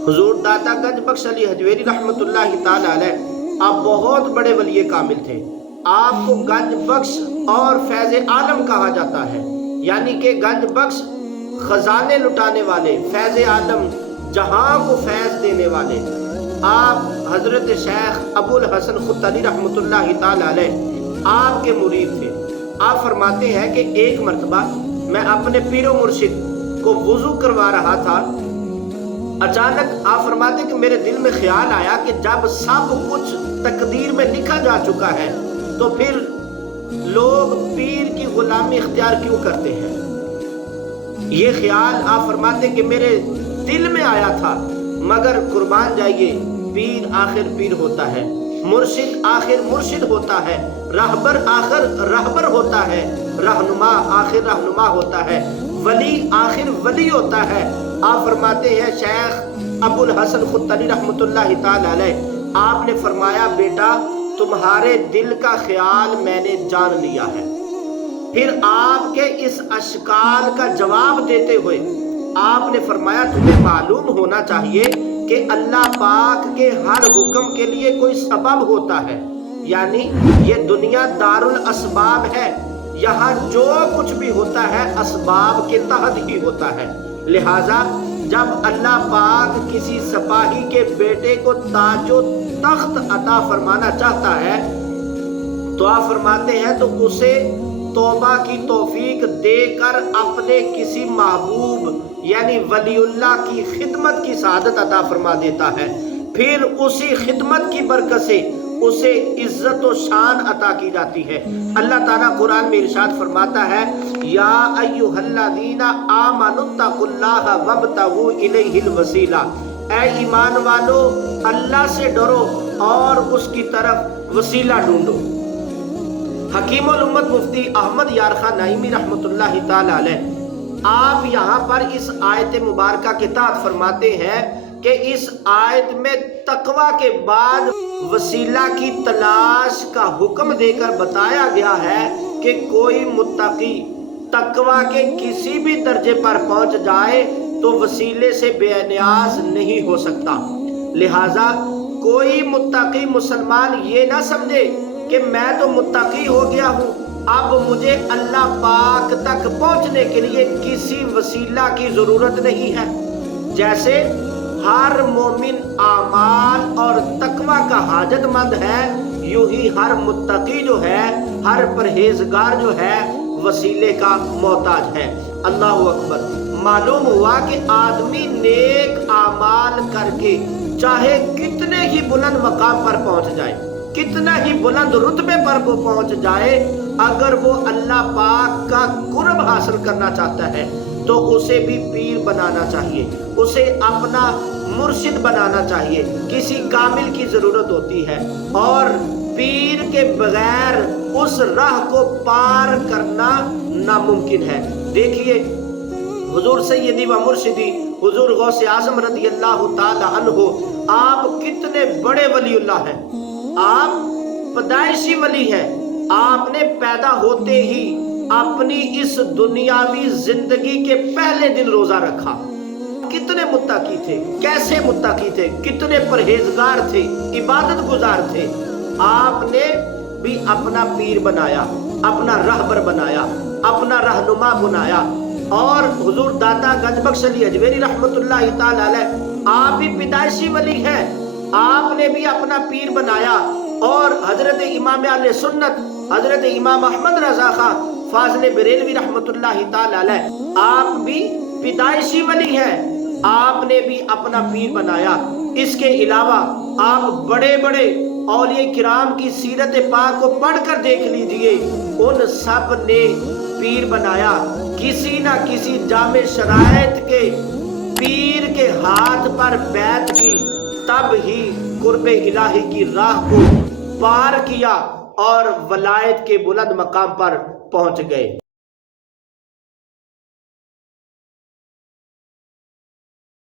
حضور داتا گنج بخش علی حجویری رحمۃ اللہ تعالی علیہ آپ بہت بڑے ولی کامل تھے۔ آپ کو گنج بخش اور فیض عالم کہا جاتا ہے، یعنی کہ گنج بخش خزانے لٹانے والے، فیض عالم جہاں کو فیض دینے والے۔ آپ حضرت شیخ ابو الحسن خطلی رحمۃ اللہ تعالی علیہ آپ کے مرید تھے۔ آپ فرماتے ہیں کہ ایک مرتبہ میں اپنے پیر و مرشد کو وضو کروا رہا تھا، اچانک آپ فرماتے کہ میرے دل میں خیال آیا کہ جب سب کچھ تقدیر میں لکھا جا چکا ہے تو پھر لوگ پیر کی غلامی اختیار کیوں کرتے ہیں۔ یہ خیال آپ فرماتے کہ میرے دل میں آیا تھا، مگر قربان جائیے پیر آخر پیر ہوتا ہے، مرشد آخر مرشد ہوتا ہے، رہبر آخر رہبر ہوتا ہے، رہنما آخر رہنما ہوتا ہے، ولی آخر ولی ہوتا ہے۔ آپ فرماتے ہیں شیخ ابو الحسن خطلی رحمۃ اللہ تعالی علیہ آپ نے فرمایا بیٹا تمہارے دل کا خیال میں نے جان لیا ہے۔ پھر آپ کے اس اشکال کا جواب دیتے ہوئے آپ نے فرمایا تمہیں معلوم ہونا چاہیے کہ اللہ پاک کے ہر حکم کے لیے کوئی سبب ہوتا ہے، یعنی یہ دنیا دار الاسباب ہے، یہاں جو کچھ بھی ہوتا ہے اسباب کے تحت ہی ہوتا ہے۔ لہٰذا جب اللہ پاک کسی سپاہی کے بیٹے کو تاج و تخت عطا فرمانا چاہتا ہے تو آپ فرماتے ہیں تو اسے توبہ کی توفیق دے کر اپنے کسی محبوب یعنی ولی اللہ کی خدمت کی سعادت عطا فرما دیتا ہے، پھر اسی خدمت کی برکت سے اسے عزت و شان عطا کی جاتی ہے۔ اللہ تعالیٰ قرآن میں ارشاد فرماتا ہے یا ایھا الذین آمنوا اتقوا اللہ وابتغوا الیہ الوسیلہ، اے ایمان والو اللہ سے ڈرو اور اس کی طرف وسیلہ ڈھونڈو۔ حکیم الامت مفتی احمد یار خان نعیمی رحمۃ اللہ تعالی علیہ آپ یہاں پر اس آیت مبارکہ کے تحت فرماتے ہیں کہ اس آیت میں تقوی کے بعد وسیلہ کی تلاش کا حکم دے کر بتایا گیا ہے کہ کوئی متقی تقوی کے کسی بھی درجے پر پہنچ جائے تو وسیلے سے بے نیاز نہیں ہو سکتا۔ لہٰذا کوئی متقی مسلمان یہ نہ سمجھے کہ میں تو متقی ہو گیا ہوں، اب مجھے اللہ پاک تک پہنچنے کے لیے کسی وسیلہ کی ضرورت نہیں ہے۔ جیسے ہر مومن اعمال اور تقوی کا حاجت مند ہے، یوں ہی ہر متقی جو ہے، ہر پرہیزگار جو ہے وسیلے کا محتاج ہے۔ اللہ اکبر۔ معلوم ہوا کہ آدمی نیک اعمال کر کے چاہے کتنے ہی بلند مقام پر پہنچ جائے، کتنا ہی بلند رتبے پر وہ پہنچ جائے، اگر وہ اللہ پاک کا قرب حاصل کرنا چاہتا ہے تو اسے بھی پیر بنانا چاہیے، اسے اپنا مرشد بنانا چاہیے، کسی کامل کی ضرورت ہوتی ہے، اور پیر کے بغیر اس راہ کو پار کرنا ناممکن ہے۔ دیکھیے حضور سیدی و مرشدی حضور غوث اعظم رضی اللہ تعالی عنہ آپ کتنے بڑے ولی اللہ ہیں، آپ پیدائشی ولی ہیں۔ آپ نے پیدا ہوتے ہی اپنی اس دنیاوی زندگی کے پہلے دن روزہ رکھا۔ کتنے متقی تھے، کیسے متقی تھے، کتنے پرہیزگار تھے، عبادت گزار تھے۔ آپ نے بھی اپنا پیر بنایا، اپنا رہبر بنایا، اپنا رہنما بنایا، اور حضور داتا گنج بخش علی حجویری رحمۃ اللہ تعالی علیہ آپ بھی پیدائشی ولی ہیں، آپ نے بھی اپنا پیر بنایا، اور حضرت امام اہل سنت حضرت امام احمد رضا خان فاضل بریلوی رحمۃ اللہ تعالی علیہ آپ بھی پیدائشی ولی ہیں، آپ نے بھی اپنا پیر بنایا۔ اس کے علاوہ آپ بڑے بڑے اولیاء کرام کی سیرت پاک کو پڑھ کر دیکھ لیجئے، ان سب نے پیر بنایا، کسی نہ کسی جامع شرائط کے پیر کے ہاتھ پر بیعت کی، تب ہی قرب الہی کی راہ کو پار کیا اور ولایت کے بلند مقام پر پہنچ گئے۔